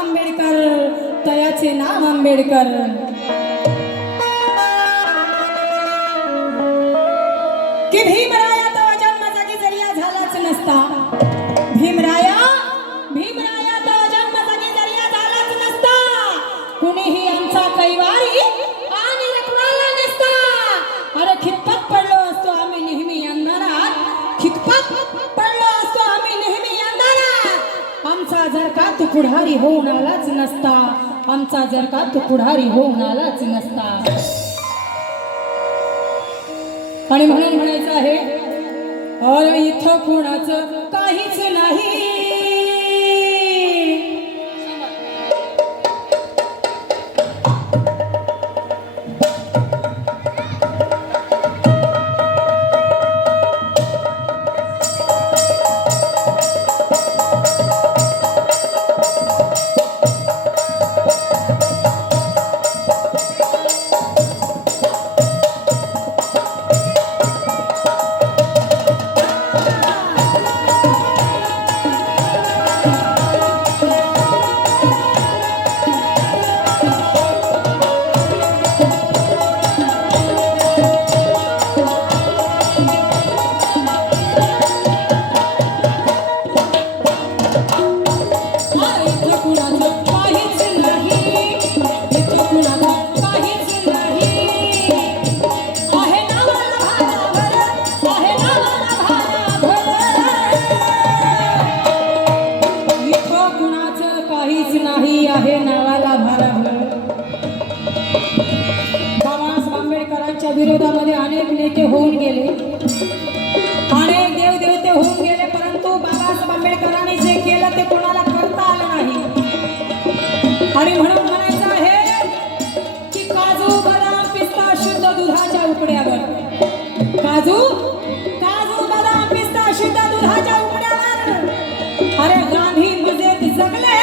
आंबेडकर, तयाचे नाव आंबेडकर. की भीमराया तवा जन्माचा की जरिया झालाच नसता. भीमराया तवा जन्माचा की जरिया झालाच नसता. कुणीही आमचा कैवारी आणि रखवाला नसता. अरे खितपत पडलो असतो आम्ही नेहमी अंधारात. खितपत पडलो असतो आम्ही नेहमी अंधारात. आमचा जर का तू पुढारी होऊन आलाच नसता. आमचा जर का तू पुढारी होऊन आलाच नसता. आणि म्हणून म्हणायचं आहे अरे इथं कुणाचं काहीच नाही. विरोधामध्ये अनेक नेते होऊन गेले, अनेक देवदेवते होऊन गेले, परंतु बाबासाहेब आंबेडकरांनी जे केलं ते कोणाला करता आलं नाही. आणि म्हणून म्हणायचं आहे की काजू बदाम पिस्ता शुद्ध दुधाच्या उकड्यावर. काजू बदाम पिस्ता शुद्ध दुधाच्या उकड्यावर. अरे गांधी मजेत जगले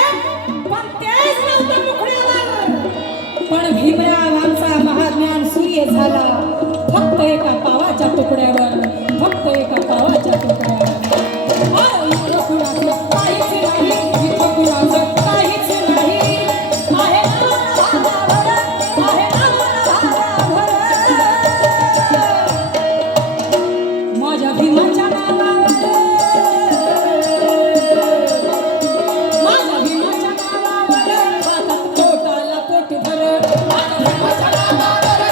पण तेच नव्हतं मुखड्यावर. पण भीमराव आमचा महाज्ञान सूर्य झाला फक्त एका पावाच्या तुकड्यावर. फक्त एका पावाच्या तुकड्यावर. इथं कुणाचं काहीच नाही. इथं कुणाचं काहीच नाही. आहे नावाला आहे नावाला माझ्या भीमाच्या नावावर. माझ्या भीमाच्या नावावर हातात पोटाला पोट भर. माझ्या भीमाच्या नावावर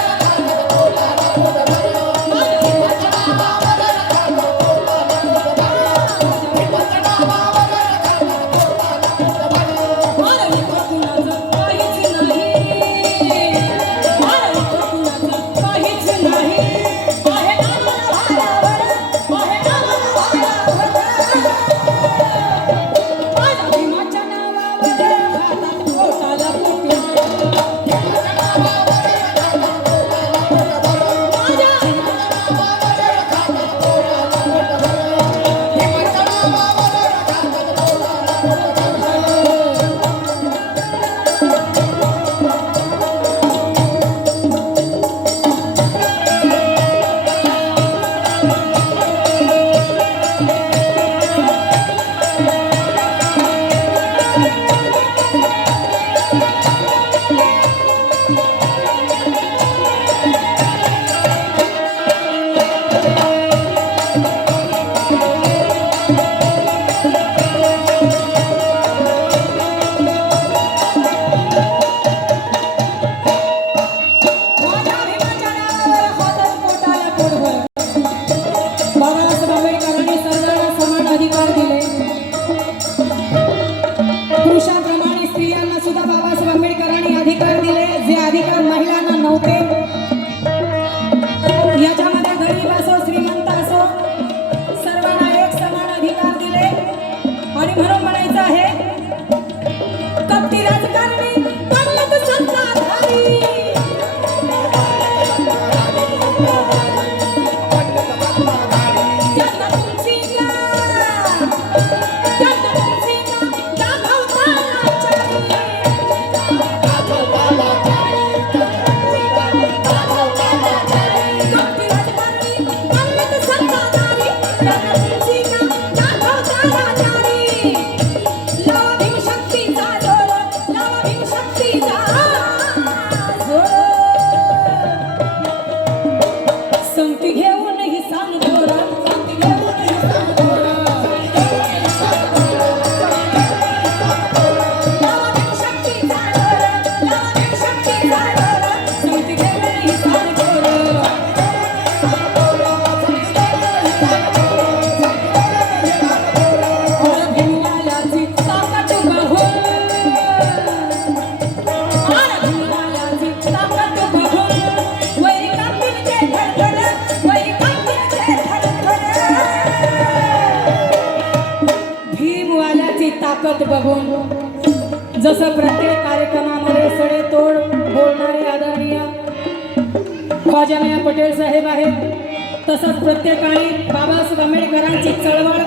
ताकद बघून जसं प्रत्येक कार्यक्रमामध्ये सडेतोड बोलणारे आदरणीय ख्वाजामिया पटेल साहेब आहेत, तसंच प्रत्येकाने बाबासाहेब आंबेडकरांची चळवळ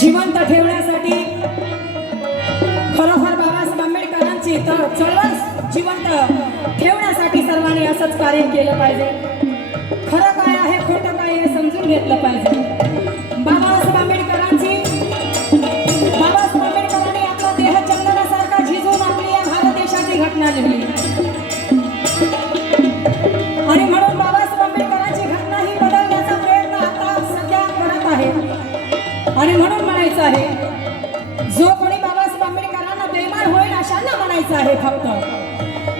जिवंत ठेवण्यासाठी खरोखर बाबासाहेब आंबेडकरांची चळवळ जिवंत ठेवण्यासाठी सर्वांनी असंच कार्य केलं पाहिजे. खरं काय आहे खोटं काय हे समजून घेतलं पाहिजे. बाबासाहेब आंबेडकरांनी आपला देह चंदनासारखा झिजवून आपली या भारत देशाची घटना लिहिली आणि म्हणून बाबासाहेब आंबेडकरांची घटना ही बदलण्याचा प्रयत्न आता सध्या करत आहे. आणि म्हणून म्हणायचं आहे, जो कोणी बाबासाहेब आंबेडकरांना बेईमान होईल अशांना म्हणायचं आहे फक्त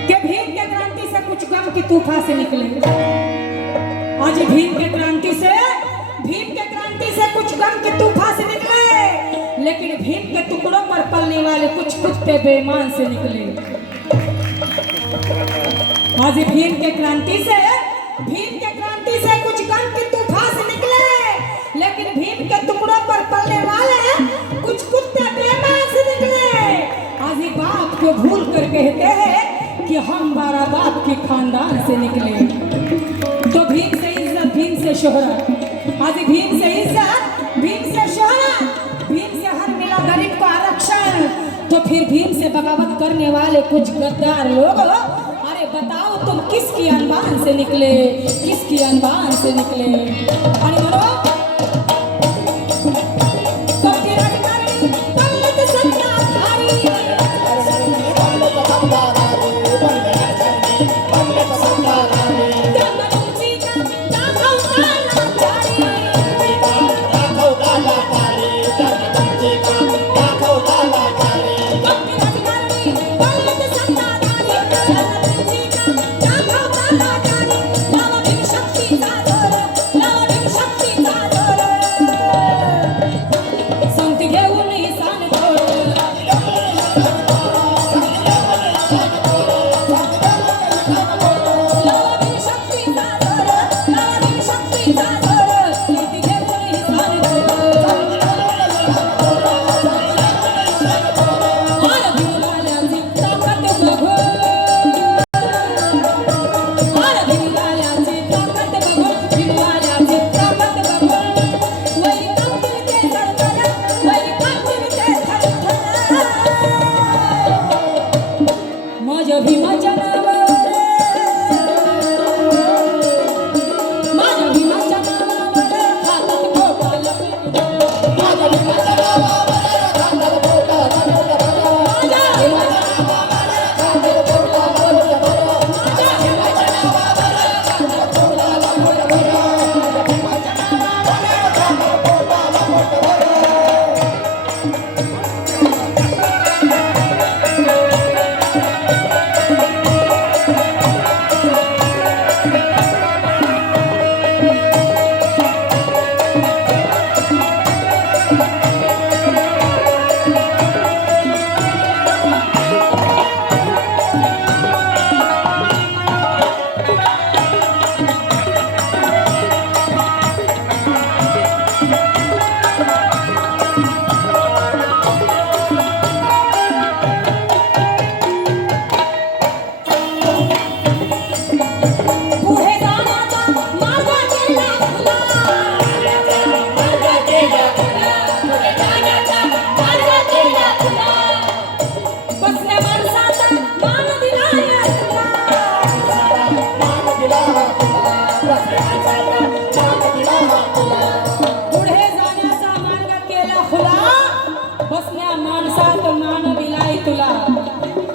कि भीम के क्रांति से कुछ गम की तूफान से निकले. आज भीम के क्रांति से कुछ गम के तूफान से निकले, लेकिन भीम के टुकड़ों पर पलने वाले कुछ कुत्ते बेईमान से निकले. आज भीम के क्रांति से कुछ गम के तूफान से निकले, लेकिन भीम के टुकड़ों पर पलने वाले कुछ कुत्ते बेईमान से निकले. आज ही बात को भूल कर कहते हैं कि हम 12 बाप के खानदान से निकले. तो भीम से इज्जत, भीम से शोहरत, आज भीम से इज्जत, भीम से शोहरत, भीम से हर मिला गरीब को आरक्षण. तो फिर भीम से बगावत करने वाले कुछ गद्दार लोग, अरे बताओ तुम किसकी अनबान से निकले, किसकी अनबान से निकले. आणि म्हणून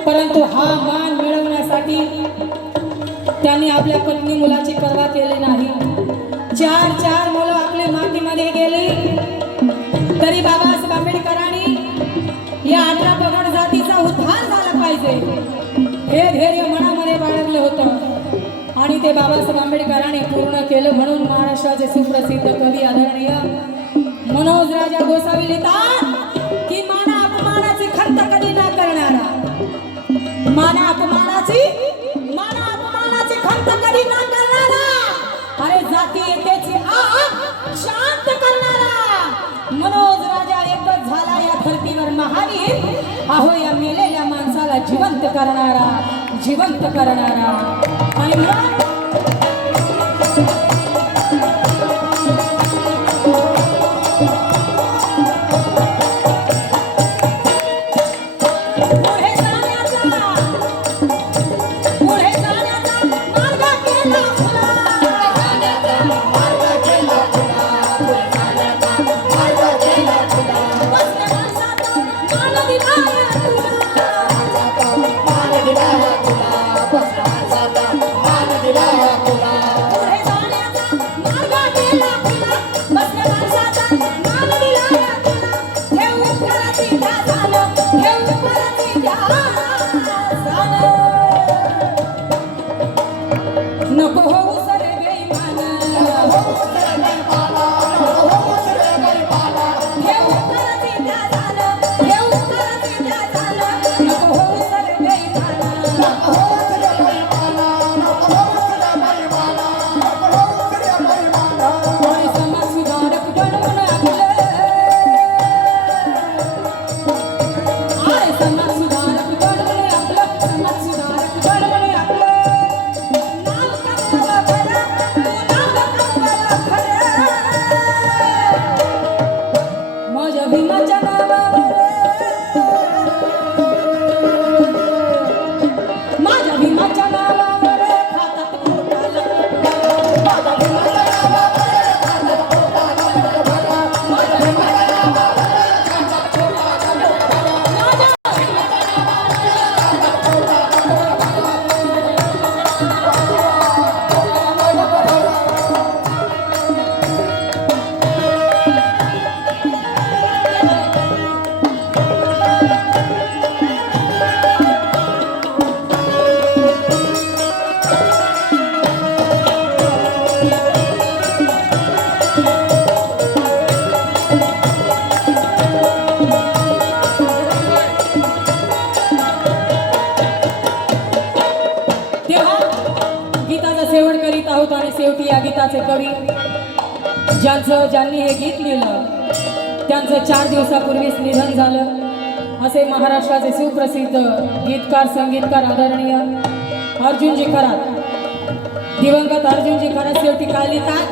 परंतु हा मान मिळवण्यासाठी त्यांनी आपल्या पत्नी मुलाची पर्वा केली नाही. 4 मुलं आपल्या मातीमध्ये गेली तरी बाबासाहेब आंबेडकरांनी या 18 पगड जातीचा उद्धार झाला पाहिजे हे ध्येय मनामध्ये बाळगलं होतं आणि ते बाबासाहेब आंबेडकरांनी पूर्ण केलं. म्हणून महाराष्ट्राचे सुप्रसिद्ध कवी आदरणीय मनोज राजा गोसावी लिहितात की माना अपमानाची खंत कधी न करणारा, माना अपमानाची खंत कधी न करणारा, अरे जातीयतेची आग शांत करणारा मनोज राजा एकच झाला या अहो या मेलेल्या माणसाला जिवंत करणारा, जिवंत करणारा. आणि म्हणून नको होऊ सरे बेईमान, हे उपराची त्या झालं, हे उपराची त्या झालं. नको होऊ सरे बेईमान, आणि समाज सुधारक बनवून आपलं, आणि समाज सुधारक बनवून आपलं, समाज सुधारक बनवून आपलं. माझ्या भीमाच्या नावावर, माझ्या भीमाच्या नावावर खातात पोटाला, माझ्या भीमाच्या नावावर खातात पोटाला, माझ्या भीमाच्या नावावर खातात पोटाला, माझ्या भीमाच्या नावावर तेव्हा गीताचा सेवन करीत आहोत. आणि शेवटी या गीताचे कवी ज्यांनी हे गीत लिहिलं त्यांचं 4 दिवसापूर्वीच निधन झालं. असे महाराष्ट्राचे सुप्रसिद्ध गीतकार, संगीतकार आदरणीय अर्जुनजी खरात, दिवंगत अर्जुनजी खरात शेवटी काय लिहितात,